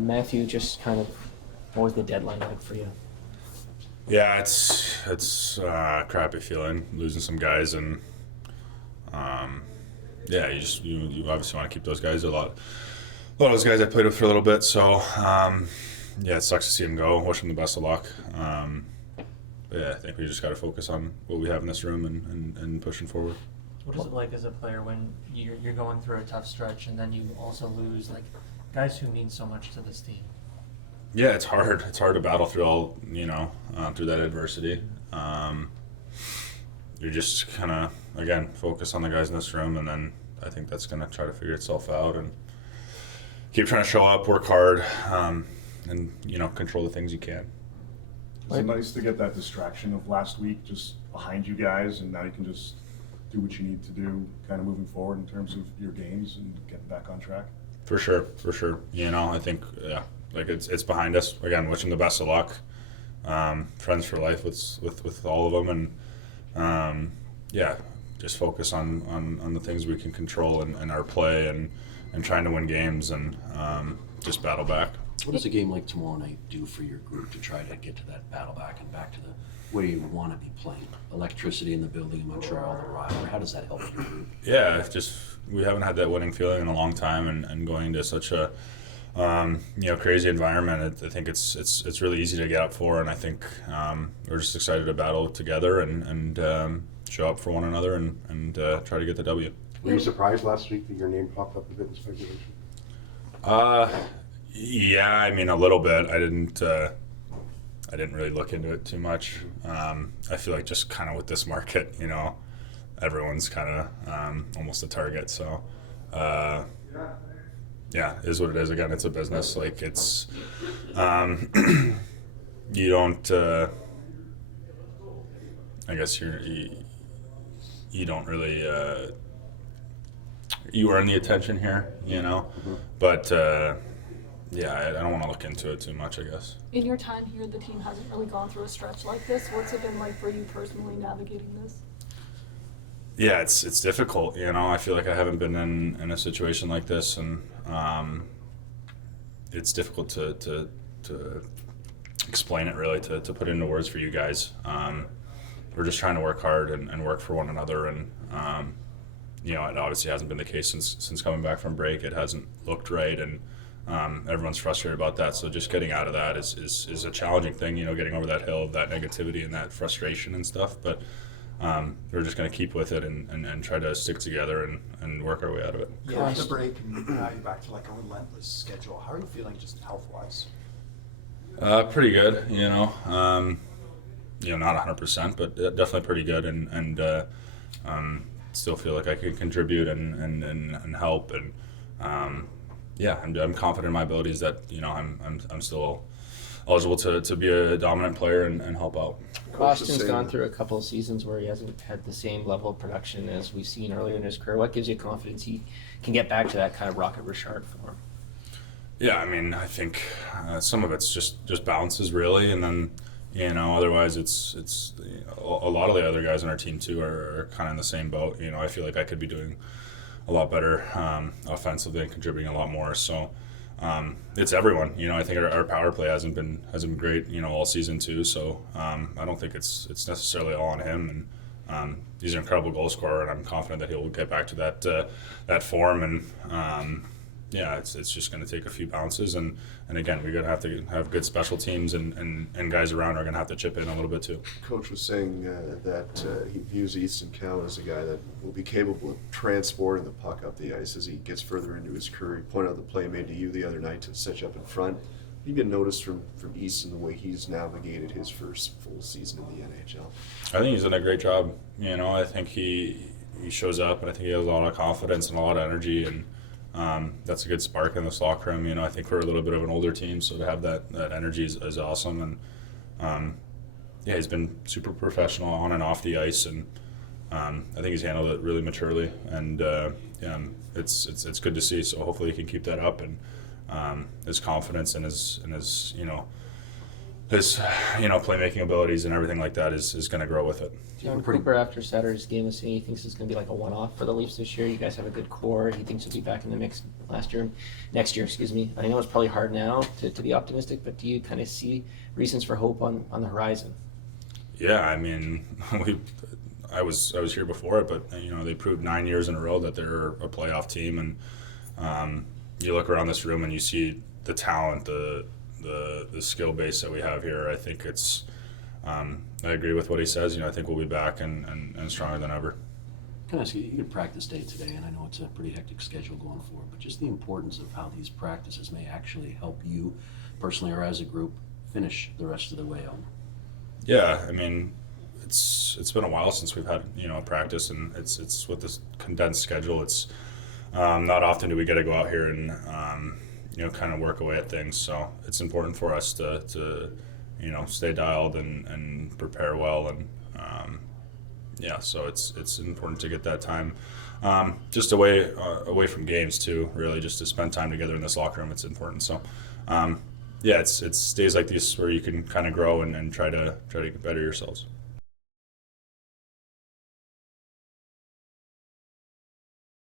Matthew, just kind of, what was the deadline like for you? Yeah, it's a crappy feeling losing some guys, and yeah, you obviously want to keep those guys. A lot of those guys I played with for a little bit, so yeah, it sucks to see them go. Wish them the best of luck. But yeah, I think we just got to focus on what we have in this room and pushing forward. What is it like as a player when you're going through a tough stretch and then you also lose like guys who mean so much to this team? Yeah, it's hard. It's hard to battle through all through that adversity. You're just kind of again focus on the guys in this room, and then I think that's going to try to figure itself out and keep trying to show up, work hard, and control the things you can. It's nice to get that distraction of last week just behind you guys, and now you can just do what you need to do kind of moving forward in terms of your games and getting back on track. For sure. I think it's behind us. Again, wishing the best of luck. Friends for life with all of them, and just focus on the things we can control and our play and trying to win games and just battle back. What does a game like tomorrow night do for your group to try to get to that battle back and back to the way you want to be playing? Electricity in the building in Montreal, the rivalry, how does that help your group? Yeah, we haven't had that winning feeling in a long time, and going to such a crazy environment. I think it's really easy to get up for, and I think we're just excited to battle together and show up for one another and try to get the W. Were you surprised last week that your name popped up a bit in speculation? Yeah, I mean a little bit. I didn't really look into it too much. I feel like just kind of with this market, everyone's kind of almost a target. So, yeah, is what it is. Again, it's a business. Like it's, you don't. I guess you don't really. You earn the attention here, but. Yeah, I don't want to look into it too much, I guess. In your time here, the team hasn't really gone through a stretch like this. What's it been like for you personally navigating this? Yeah, it's difficult, I feel like I haven't been in a situation like this, and it's difficult to explain it really, to put into words for you guys. We're just trying to work hard and work for one another, and it obviously hasn't been the case since coming back from break. It hasn't looked right, and everyone's frustrated about that. So just getting out of that is a challenging thing, getting over that hill of that negativity and that frustration and stuff. But we're just going to keep with it and try to stick together and work our way out of it. Yeah, after the break, and now you're back to like a relentless schedule. How are you feeling just health-wise? Pretty good, not 100%, but definitely pretty good, and still feel like I can contribute and help, and yeah, I'm confident in my abilities that I'm still eligible to be a dominant player and help out. Boston's gone through a couple of seasons where he hasn't had the same level of production as we've seen earlier in his career. What gives you confidence he can get back to that kind of Rocket Richard form? Yeah, I mean, I think some of it's just bounces really, and then otherwise it's a lot of the other guys on our team too are kind of in the same boat. I feel like I could be doing a lot better offensively and contributing a lot more. So it's everyone. I think our power play hasn't been great. All season too. So I don't think it's necessarily all on him. And he's an incredible goal scorer, and I'm confident that he'll get back to that form. And yeah, it's just going to take a few bounces. And again, we're going to have to have good special teams, and guys around are going to have to chip in a little bit too. Coach was saying that he views Easton Cowan as a guy that will be capable of transporting the puck up the ice as he gets further into his career. He pointed out the play made to you the other night to set you up in front. You get noticed from Easton the way he's navigated his first full season in the NHL. I think he's done a great job. I think he shows up, and I think he has a lot of confidence and a lot of energy, and that's a good spark in this locker room. I think we're a little bit of an older team, so to have that energy is awesome. And yeah, he's been super professional on and off the ice, and I think he's handled it really maturely. And yeah, it's good to see. So hopefully he can keep that up, and his confidence and his his playmaking abilities and everything like that is going to grow with it. John Pretty- Cooper, after Saturday's game, was saying he thinks it's going to be like a one-off for the Leafs this year. You guys have a good core. He thinks he'll be back in the mix next year. Excuse me. I know it's probably hard now to be optimistic, but do you kind of see reasons for hope on the horizon? Yeah, I mean, I was here before it, but they proved 9 years in a row that they're a playoff team, and you look around this room and you see the talent, the skill base that we have here. I think it's. I agree with what he says. I think we'll be back and stronger than ever. Can I ask you, you had practice day today, and I know it's a pretty hectic schedule going forward, but just the importance of how these practices may actually help you personally or as a group finish the rest of the way on. Yeah, I mean, it's been a while since we've had practice, and it's with this condensed schedule. It's not often do we get to go out here and kind of work away at things. So it's important for us to stay dialed and prepare well, and so it's important to get that time just away from games too. Really, just to spend time together in this locker room. It's important. So. It's days like these where you can kind of grow and try to better yourselves.